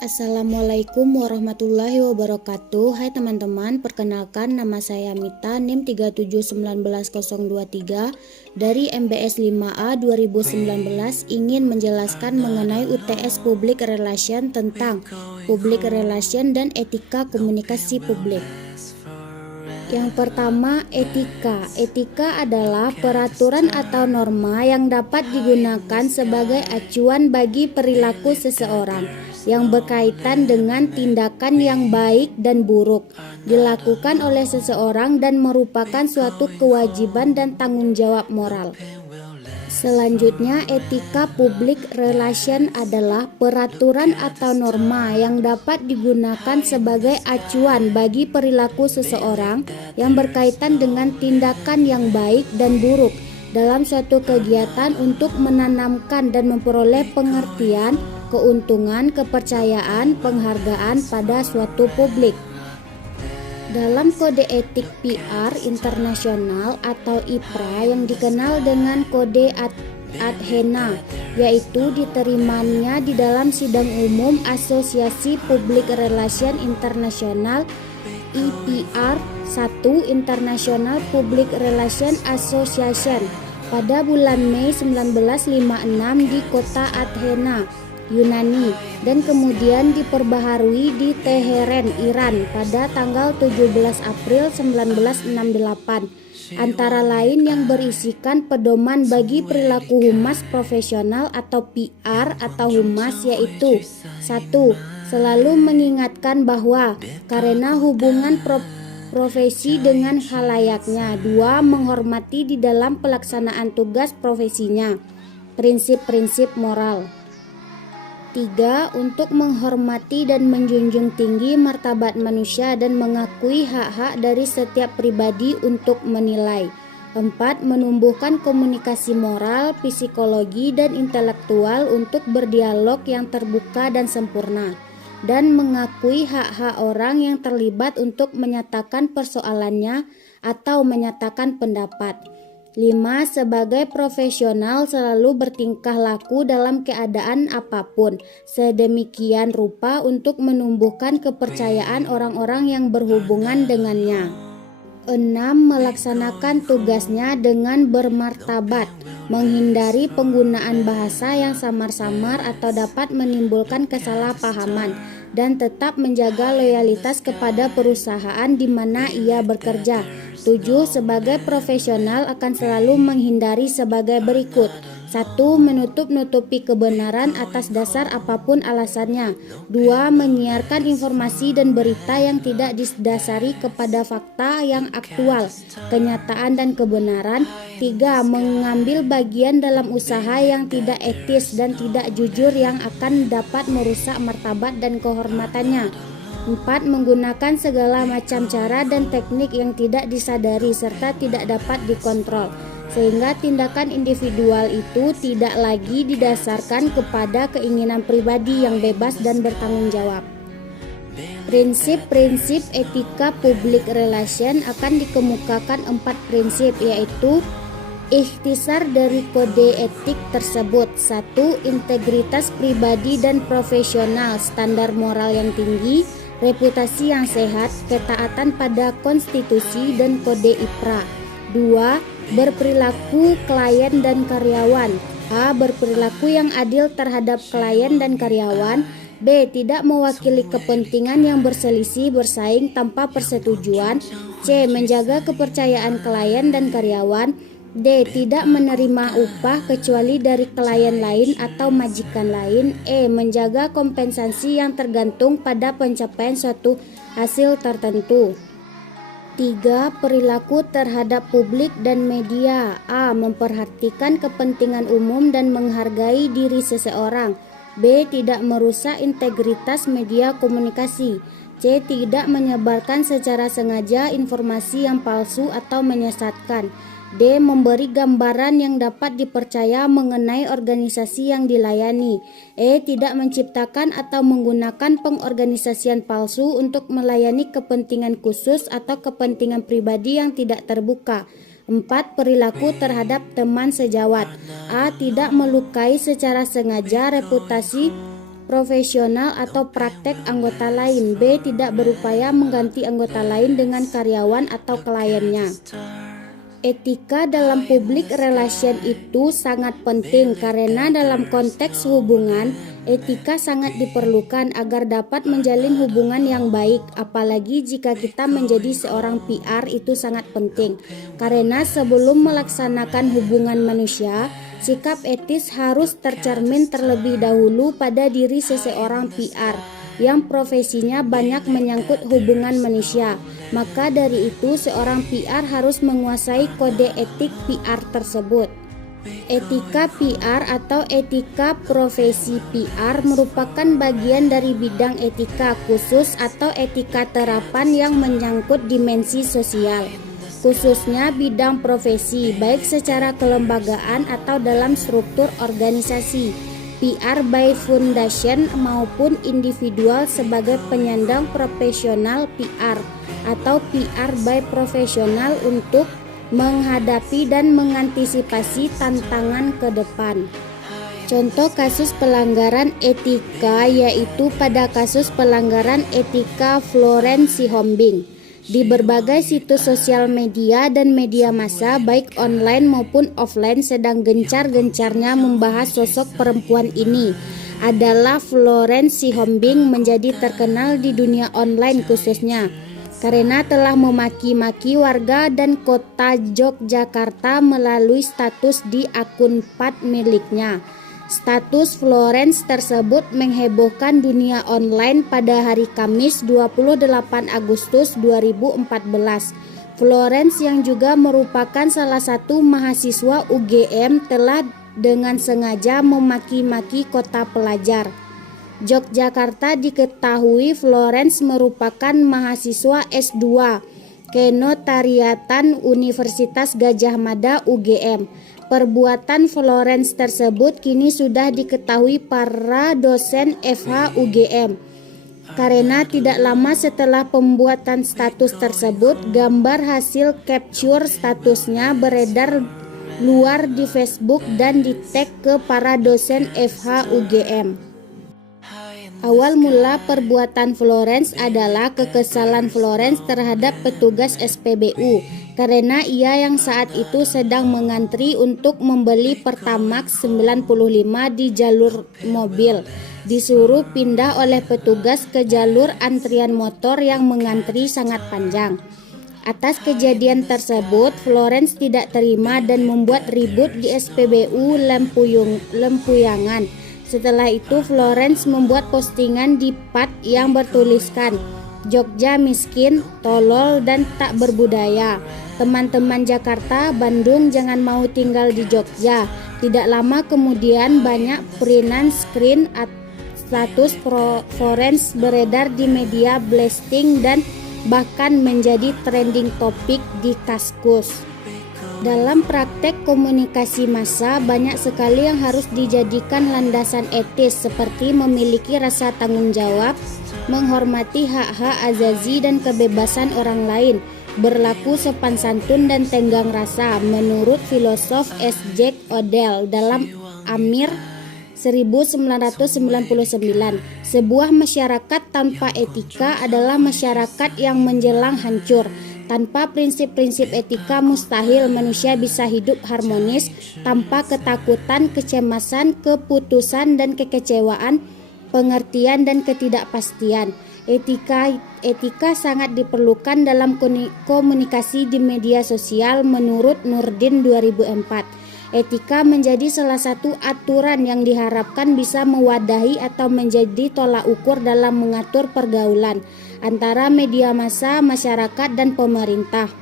Assalamualaikum warahmatullahi wabarakatuh. Hai teman-teman, perkenalkan nama saya Mita, NIM 3719023 dari MBS 5A 2019, ingin menjelaskan mengenai UTS Public Relation tentang Public Relation dan Etika Komunikasi Publik. Yang pertama, etika. Etika adalah peraturan atau norma yang dapat digunakan sebagai acuan bagi perilaku seseorang yang berkaitan dengan tindakan yang baik dan buruk dilakukan oleh seseorang dan merupakan suatu kewajiban dan tanggung jawab moral. Selanjutnya, etika public relation adalah peraturan atau norma yang dapat digunakan sebagai acuan bagi perilaku seseorang yang berkaitan dengan tindakan yang baik dan buruk dalam suatu kegiatan untuk menanamkan dan memperoleh pengertian, keuntungan, kepercayaan, penghargaan pada suatu publik. Dalam kode etik PR internasional atau IPRA yang dikenal dengan kode Athena, yaitu diterimanya di dalam sidang umum Asosiasi Public Relation Internasional IPR 1 International Public Relation Association pada bulan Mei 1956 di kota Athena, Yunani, dan kemudian diperbaharui di Teheran, Iran pada tanggal 17 April 1968, antara lain yang berisikan pedoman bagi perilaku humas profesional atau PR atau humas, yaitu 1. Selalu mengingatkan bahwa karena hubungan profesi dengan khalayaknya. 2. Menghormati di dalam pelaksanaan tugas profesinya. Prinsip-prinsip moral. 3. Untuk menghormati dan menjunjung tinggi martabat manusia dan mengakui hak-hak dari setiap pribadi untuk menilai. 4. Menumbuhkan komunikasi moral, psikologi, dan intelektual untuk berdialog yang terbuka dan sempurna, dan mengakui hak-hak orang yang terlibat untuk menyatakan persoalannya atau menyatakan pendapat. 5. Sebagai profesional selalu bertingkah laku dalam keadaan apapun sedemikian rupa untuk menumbuhkan kepercayaan orang-orang yang berhubungan dengannya. 6. Melaksanakan tugasnya dengan bermartabat, menghindari penggunaan bahasa yang samar-samar atau dapat menimbulkan kesalahpahaman, dan tetap menjaga loyalitas kepada perusahaan di mana ia bekerja. 7. Sebagai profesional akan selalu menghindari sebagai berikut. 1. Menutup-nutupi kebenaran atas dasar apapun alasannya. 2. Menyiarkan informasi dan berita yang tidak didasari kepada fakta yang aktual, kenyataan, dan kebenaran. 3. Mengambil bagian dalam usaha yang tidak etis dan tidak jujur yang akan dapat merusak martabat dan kehormatannya. 4. Menggunakan segala macam cara dan teknik yang tidak disadari serta tidak dapat dikontrol, sehingga tindakan individual itu tidak lagi didasarkan kepada keinginan pribadi yang bebas dan bertanggung jawab. Prinsip-prinsip etika public relation akan dikemukakan 4 prinsip, yaitu ikhtisar dari kode etik tersebut. 1. Integritas pribadi dan profesional, standar moral yang tinggi, reputasi yang sehat, ketaatan pada konstitusi dan kode IPRA. 2. Berperilaku klien dan karyawan. A. Berperilaku yang adil terhadap klien dan karyawan. B. Tidak mewakili kepentingan yang berselisih bersaing tanpa persetujuan. C. Menjaga kepercayaan klien dan karyawan. D. Tidak menerima upah kecuali dari klien lain atau majikan lain. E. Menjaga kompensasi yang tergantung pada pencapaian suatu hasil tertentu. 3. Perilaku terhadap publik dan media. A. Memperhatikan kepentingan umum dan menghargai diri seseorang. B. Tidak merusak integritas media komunikasi. C. Tidak menyebarkan secara sengaja informasi yang palsu atau menyesatkan. D. Memberi gambaran yang dapat dipercaya mengenai organisasi yang dilayani. E. Tidak menciptakan atau menggunakan pengorganisasian palsu untuk melayani kepentingan khusus atau kepentingan pribadi yang tidak terbuka. 4. Perilaku terhadap teman sejawat. A. Tidak melukai secara sengaja reputasi profesional atau praktek anggota lain. B. Tidak berupaya mengganti anggota lain dengan karyawan atau kliennya. Etika dalam public relation itu sangat penting karena dalam konteks hubungan, etika sangat diperlukan agar dapat menjalin hubungan yang baik. Apalagi jika kita menjadi seorang PR, itu sangat penting. Karena sebelum melaksanakan hubungan manusia, sikap etis harus tercermin terlebih dahulu pada diri seseorang PR yang profesinya banyak menyangkut hubungan manusia. Maka dari itu seorang PR harus menguasai kode etik PR tersebut. Etika PR atau etika profesi PR merupakan bagian dari bidang etika khusus atau etika terapan yang menyangkut dimensi sosial, khususnya bidang profesi, baik secara kelembagaan atau dalam struktur organisasi. PR by foundation maupun individual sebagai penyandang profesional PR atau PR by profesional untuk menghadapi dan mengantisipasi tantangan ke depan. Contoh kasus pelanggaran etika yaitu pada kasus pelanggaran etika Florence Sihombing. Di berbagai situs sosial media dan media massa baik online maupun offline sedang gencar-gencarnya membahas sosok perempuan ini. Adalah Florence Sihombing menjadi terkenal di dunia online khususnya karena telah memaki-maki warga dan kota Yogyakarta melalui status di akun pad miliknya. Status Florence tersebut menghebohkan dunia online pada hari Kamis 28 Agustus 2014. Florence yang juga merupakan salah satu mahasiswa UGM telah dengan sengaja memaki-maki kota pelajar Yogyakarta. Diketahui Florence merupakan mahasiswa S2 Kenotariatan Universitas Gadjah Mada UGM. Perbuatan Florence tersebut kini sudah diketahui para dosen FH UGM. Karena tidak lama setelah pembuatan status tersebut, gambar hasil capture statusnya beredar luar di Facebook dan di-tag ke para dosen FH UGM. Awal mula perbuatan Florence adalah kekesalan Florence terhadap petugas SPBU karena ia yang saat itu sedang mengantri untuk membeli Pertamax 95 di jalur mobil. Disuruh pindah oleh petugas ke jalur antrian motor yang mengantri sangat panjang. Atas kejadian tersebut, Florence tidak terima dan membuat ribut di SPBU Lempuyangan. Setelah itu Florence membuat postingan di pad yang bertuliskan Jogja miskin, tolol dan tak berbudaya. Teman-teman Jakarta, Bandung jangan mau tinggal di Jogja. Tidak lama kemudian banyak printan screen status Florence beredar di media blasting dan bahkan menjadi trending topik di Kaskus. Dalam praktek komunikasi massa, banyak sekali yang harus dijadikan landasan etis seperti memiliki rasa tanggung jawab, menghormati hak-hak azazi dan kebebasan orang lain, berlaku sopan santun dan tenggang rasa, menurut filosof S. Jack Odell dalam Amir 1999. Sebuah masyarakat tanpa etika adalah masyarakat yang menjelang hancur. Tanpa prinsip-prinsip etika mustahil manusia bisa hidup harmonis tanpa ketakutan, kecemasan, keputusan dan kekecewaan, pengertian dan ketidakpastian. Etika sangat diperlukan dalam komunikasi di media sosial menurut Nurdin 2004. Etika menjadi salah satu aturan yang diharapkan bisa mewadahi atau menjadi tolak ukur dalam mengatur pergaulan antara media massa, masyarakat, dan pemerintah.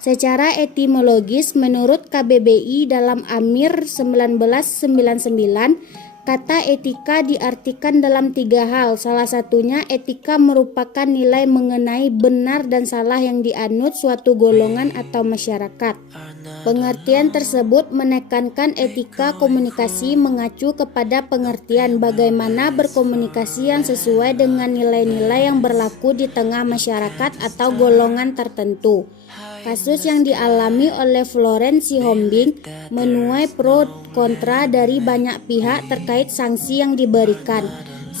Secara etimologis, menurut KBBI dalam Amir 1999, kata etika diartikan dalam 3 hal. Salah satunya, etika merupakan nilai mengenai benar dan salah yang dianut suatu golongan atau masyarakat. Pengertian tersebut menekankan etika komunikasi mengacu kepada pengertian bagaimana berkomunikasi yang sesuai dengan nilai-nilai yang berlaku di tengah masyarakat atau golongan tertentu. Kasus yang dialami oleh Florence Sihombing menuai pro kontra dari banyak pihak terkait sanksi yang diberikan.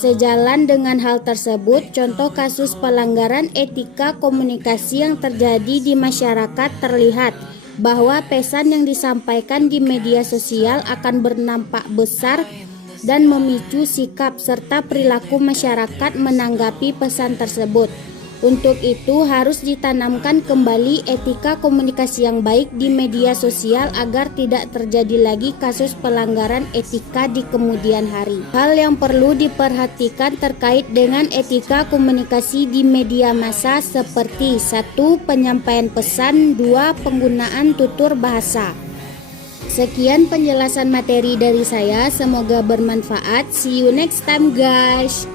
Sejalan dengan hal tersebut, contoh kasus pelanggaran etika komunikasi yang terjadi di masyarakat terlihat bahwa pesan yang disampaikan di media sosial akan berdampak besar dan memicu sikap serta perilaku masyarakat menanggapi pesan tersebut. Untuk itu harus ditanamkan kembali etika komunikasi yang baik di media sosial agar tidak terjadi lagi kasus pelanggaran etika di kemudian hari. Hal yang perlu diperhatikan terkait dengan etika komunikasi di media massa seperti 1. Penyampaian pesan, 2. Penggunaan tutur bahasa. Sekian penjelasan materi dari saya, semoga bermanfaat. See you next time guys.